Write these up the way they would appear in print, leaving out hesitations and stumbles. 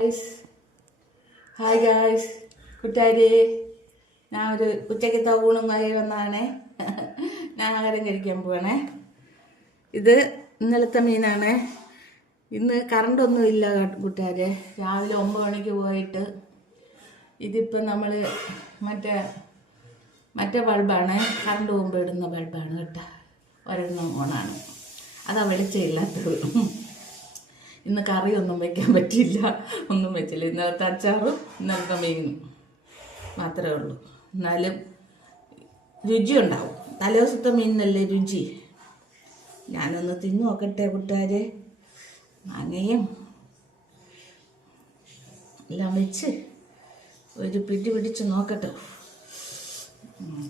Guys hi guys കൂട്ടുകാരി, ഞാൻ ഒരു ഉച്ചക്കത്തെ ഊണുമായി വന്നാണേ. ഞാൻ ആഹാരം കഴിക്കാൻ പോവാണേ. ഇത് ഇന്നലത്തെ മീനാണ്. ഇന്ന് കറണ്ടൊന്നും ഇല്ല കൂട്ടുകാരെ. രാവിലെ 9 മണിക്ക് പോയിട്ട് ഇതിപ്പോൾ നമ്മൾ മറ്റേ ബൾബാണ്, കറണ്ട് പോകുമ്പോൾ ഇടുന്ന ബൾബാണ് കേട്ടോ. ഒരെണ്ണം ഓണാണ്, അതാ വെളിച്ചമില്ലാത്തത്. ഇന്ന് കറിയൊന്നും വയ്ക്കാൻ പറ്റില്ല, ഒന്നും വെച്ചില്ല. ഇന്നലത്തെ അച്ചാറും ഇന്നലത്തെ മീനും മാത്രമേ ഉള്ളൂ. എന്നാലും രുചി ഉണ്ടാവും. തലേദിവസത്തെ മീനിനല്ലേ രുചി. ഞാനൊന്ന് തിന്നു നോക്കട്ടെ കൂട്ടുകാരെ. മാങ്ങയും എല്ലാം വെച്ച് ഒരു പിടിച്ച് നോക്കട്ടെ.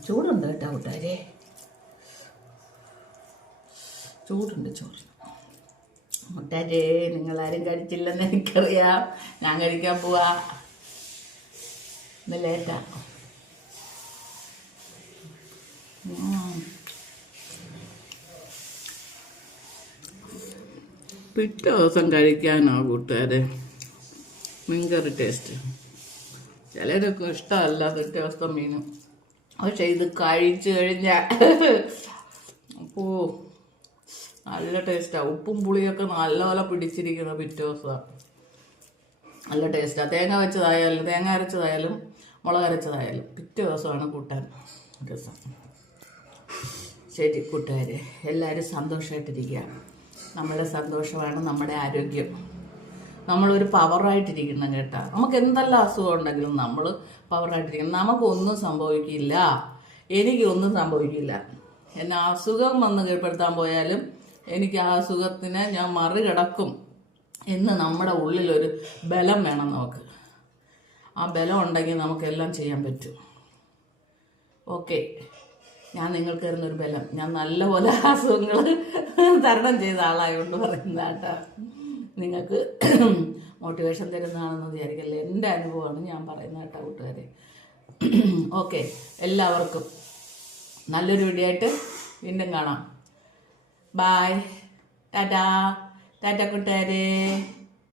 ചൂടുണ്ട് കേട്ടോ കൂട്ടുകാരെ, ചൂടുണ്ട് ചോറ്. മുട്ടാരേ, നിങ്ങളാരും കഴിച്ചില്ലെന്ന് എനിക്കറിയാം. ഞാൻ കഴിക്കാൻ പോവാ. ഇന്ന് ലേറ്റാ. പിറ്റേ ദിവസം കഴിക്കാനോ കൂട്ടുകാരെ മീൻകറി ടേസ്റ്റ്. ചിലരൊക്കെ ഇഷ്ടമല്ല പിറ്റേ ദിവസത്തെ മീനും. പക്ഷെ ഇത് കഴിച്ചു കഴിഞ്ഞാൽ നല്ല ടേസ്റ്റാണ്. ഉപ്പും പുളിയൊക്കെ നല്ലപോലെ പിടിച്ചിരിക്കുന്ന പിറ്റേ ദിവസം നല്ല ടേസ്റ്റാണ്. തേങ്ങ അരച്ചതായാലും മുളക് അരച്ചതായാലും പിറ്റേ ദിവസമാണ് കൂട്ടാൻ രസം. ശരി കൂട്ടുകാരെ, എല്ലാവരും സന്തോഷമായിട്ടിരിക്കുക. നമ്മുടെ സന്തോഷമാണ് നമ്മുടെ ആരോഗ്യം. നമ്മളൊരു പവറായിട്ടിരിക്കണം കേട്ടോ. നമുക്ക് എന്തെല്ലാം അസുഖം ഉണ്ടെങ്കിലും നമ്മൾ പവറായിട്ടിരിക്കണം. നമുക്കൊന്നും സംഭവിക്കില്ല, എനിക്കൊന്നും സംഭവിക്കില്ല. എന്നെ അസുഖം വന്ന് കീഴ്പ്പെടുത്താൻ പോയാലും എനിക്ക് ആ അസുഖത്തിനെ ഞാൻ മറികടക്കും എന്ന് നമ്മുടെ ഉള്ളിലൊരു ബലം വേണം നമുക്ക്. ആ ബലം ഉണ്ടെങ്കിൽ നമുക്കെല്ലാം ചെയ്യാൻ പറ്റും. ഓക്കെ, ഞാൻ നിങ്ങൾക്ക് തരുന്നൊരു ബലം. ഞാൻ നല്ലപോലെ അസുഖങ്ങൾ തരണം ചെയ്ത ആളായതുകൊണ്ട് പറയുന്ന കേട്ടോ. നിങ്ങൾക്ക് മോട്ടിവേഷൻ തരുന്നതാണെന്ന് വിചാരിക്കല്ലേ. എൻ്റെ അനുഭവമാണ് ഞാൻ പറയുന്നത് കേട്ടോ കൂട്ടുകാരെ. ഓക്കെ, എല്ലാവർക്കും നല്ലൊരു വീഡിയോ ആയിട്ട് വീണ്ടും കാണാം. ബായ്, ടാറ്റാ കൂട്ടുകാരെ.